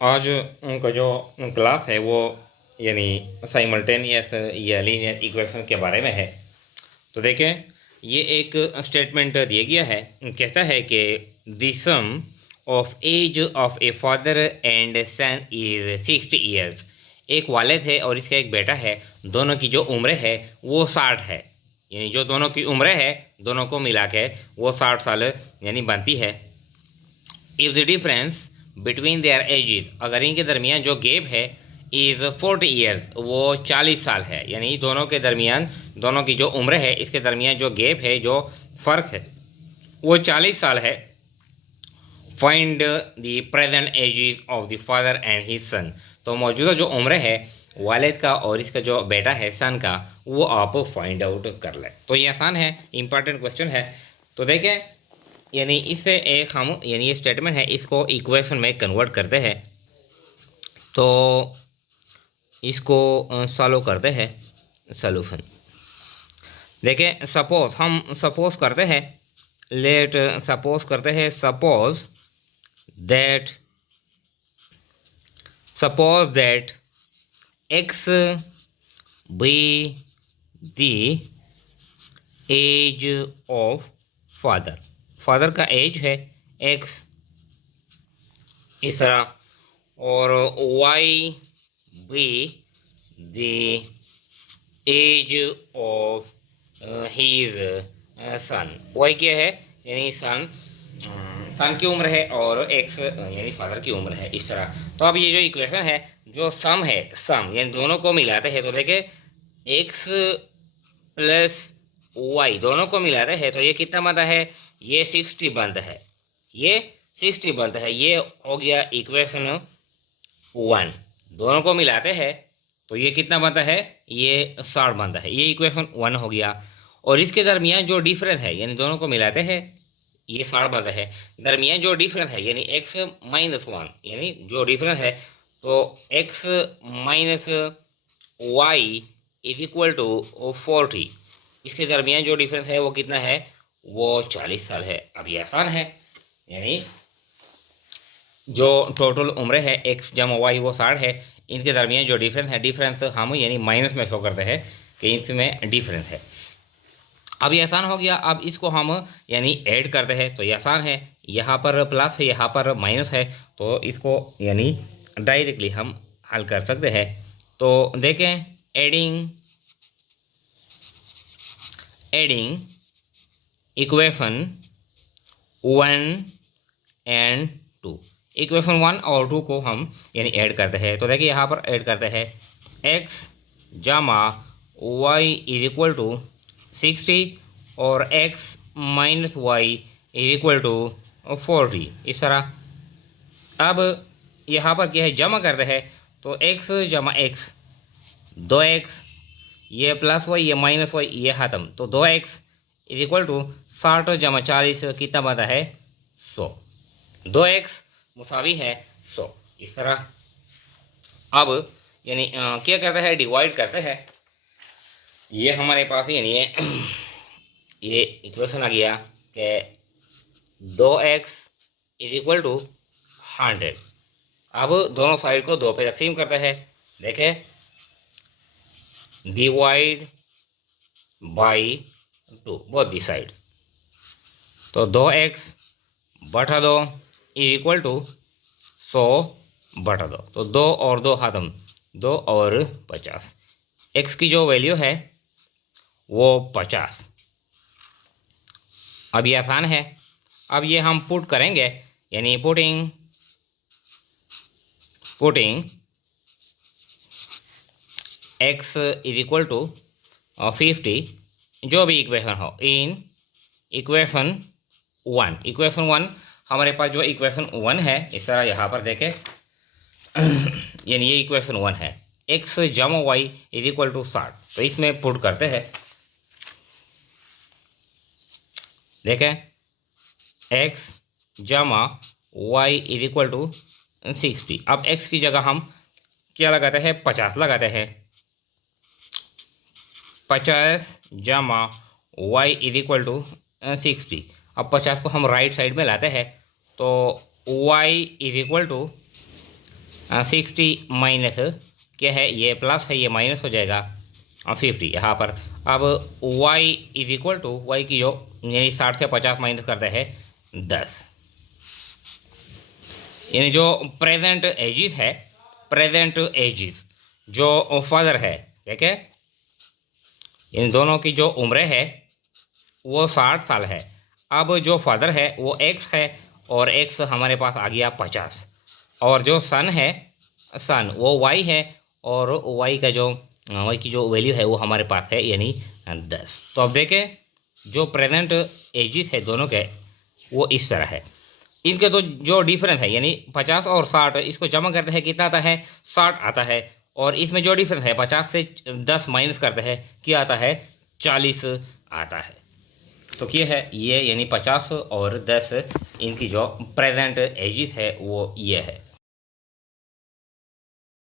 आज उनका जो क्लास है वो यानी साइमल्टेनियस या लीनियर इक्वेशन के बारे में है। तो देखें, ये एक स्टेटमेंट दिया गया है। कहता है कि the sum of age of a father and son is 60 years. एक वालिद है और इसका एक बेटा है, दोनों की जो उम्र है वो 60 है। यानी जो दोनों की उम्र है दोनों को मिला के वो 60 साल यानी बनती है। If the difference between their edges, अगर इनके दरमियान जो गैप है इज़ 40 ईयर्स, वो 40 साल है। यानी दोनों के दरमियान, दोनों की जो उम्र है इसके दरमियान जो गैप है, जो फ़र्क है वो 40 साल है। Find the present ages of the father and his son. तो मौजूदा जो उम्र है वालिद का और इसका जो बेटा है सन का, वो आप फाइंड आउट कर लें। तो ये आसान है, इंपॉर्टेंट क्वेश्चन है। तो देखें, यानी इससे एक हम यानी ये स्टेटमेंट है, इसको इक्वेशन में कन्वर्ट करते हैं। तो इसको सॉल्व करते हैं, सॉल्यूशन। देखें, सपोज हम सपोज करते हैं, लेट सपोज करते हैं, suppose that X be the age of father. Father का एज है एक्स, इस तरह, और Y be the age of his son. Y क्या है, यानी सन, सन की उम्र है, और एक्स यानी फादर की उम्र है, इस तरह। तो अब ये जो इक्वेशन है, जो सम है, सम यानी दोनों को मिलाते हैं, तो देखे एक्स प्लस वाई दोनों को मिलाते हैं तो ये कितना बनता है, ये 60 बनता है, ये 60 बनता है। ये हो गया इक्वेशन 1। दोनों को मिलाते हैं तो ये कितना बनता है, ये 60 बनता है। ये इक्वेशन 1 हो गया। और इसके दरमियान जो डिफरेंस है, यानी दोनों को मिलाते हैं ये 60 बनता है। दरमियान जो डिफरेंस है यानी x माइनस 1, यानी जो डिफरेंस है, तो x minus Y is equal to 40। इसके दरमियान जो डिफरेंस है वो कितना है, वो 40 साल है। अब ये आसान है, यानी जो टोटल उम्र है एक्स जमा वाई वो 60 है। इनके दरमियान जो डिफरेंस है, डिफरेंस हम यानी माइनस में शो करते हैं कि इसमें डिफरेंस है। अब ये आसान हो गया। अब इसको हम यानी ऐड करते हैं तो ये आसान है। यहाँ पर प्लस है, यहाँ पर माइनस है, तो इसको यानी डायरेक्टली हम हल कर सकते हैं। तो देखें, एडिंग इक्वेशन 1 एंड 2, इक्वेशन 1 और 2 को हम यानी ऐड करते हैं। तो देखिए यहाँ पर ऐड करते हैं, x जमा वाई इज इक्वल टू 60 और x minus Y is equal to 40, इस तरह। अब यहाँ पर क्या है, जमा करते हैं, तो x जमा x, 2x, ये प्लस वाई, ये माइनस वाई, ये खत्म, तो 2x इज इक्वल टू 60 जमा 40 कितना बनता है, 100। 2x मुसावी है 100, इस तरह। अब यानी क्या करते हैं, डिवाइड करते हैं। ये हमारे पास यानी ये इक्वेशन आ गया कि 2x इज इक्वल टू 100। अब दोनों साइड को 2 पे तकसीम करते हैं। देखें, divide by 2 both the side, तो 2x बटा 2 इज इक्वल टू 100 बटा 2, तो 2 और 2 खत्म, 2 और 50। x की जो वैल्यू है वो 50। अब ये आसान है। अब ये हम पुट करेंगे, यानी putting x is equal to 50, जो भी इक्वेशन हो, इन इक्वेशन 1। इक्वेशन 1 हमारे पास जो इक्वेशन 1 है, इस तरह यहाँ पर देखें, यानी ये इक्वेशन 1 है, x जमा y इज इक्वल टू 60। तो इसमें पुट करते हैं। देखें, x जमा y इज इक्वल टू 60। अब x की जगह हम क्या लगाते हैं, 50 लगाते हैं। 50 जमा y इज इक्वल टू 60। अब 50 को हम राइट साइड में लाते हैं, तो y is equal to 60 minus क्या है, ये प्लस है, ये माइनस हो जाएगा 50 यहाँ पर। अब y is equal to, Y की जो यानी 60 से 50 माइनस करते हैं 10, यानी जो प्रेजेंट एजिस है, प्रेजेंट एजिस जो फादर है, ठीक है, इन दोनों की जो उम्र है वो 60 साल है। अब जो फादर है वो x है और x हमारे पास आ गया 50, और जो सन है, सन वो y है, और y का जो y की जो वैल्यू है वो हमारे पास है यानी 10। तो अब देखें जो प्रेजेंट एजिस है दोनों के वो इस तरह है। इनके तो जो डिफरेंस है यानी 50 और 60, इसको जमा करते हैं कितना आता है, 60 आता है, और इसमें जो डिफरेंस है 50 से 10 माइनस करते हैं क्या आता है, 40 आता है। तो ये है ये, यानी 50 और 10 इनकी जो प्रेजेंट एजिस है वो ये है।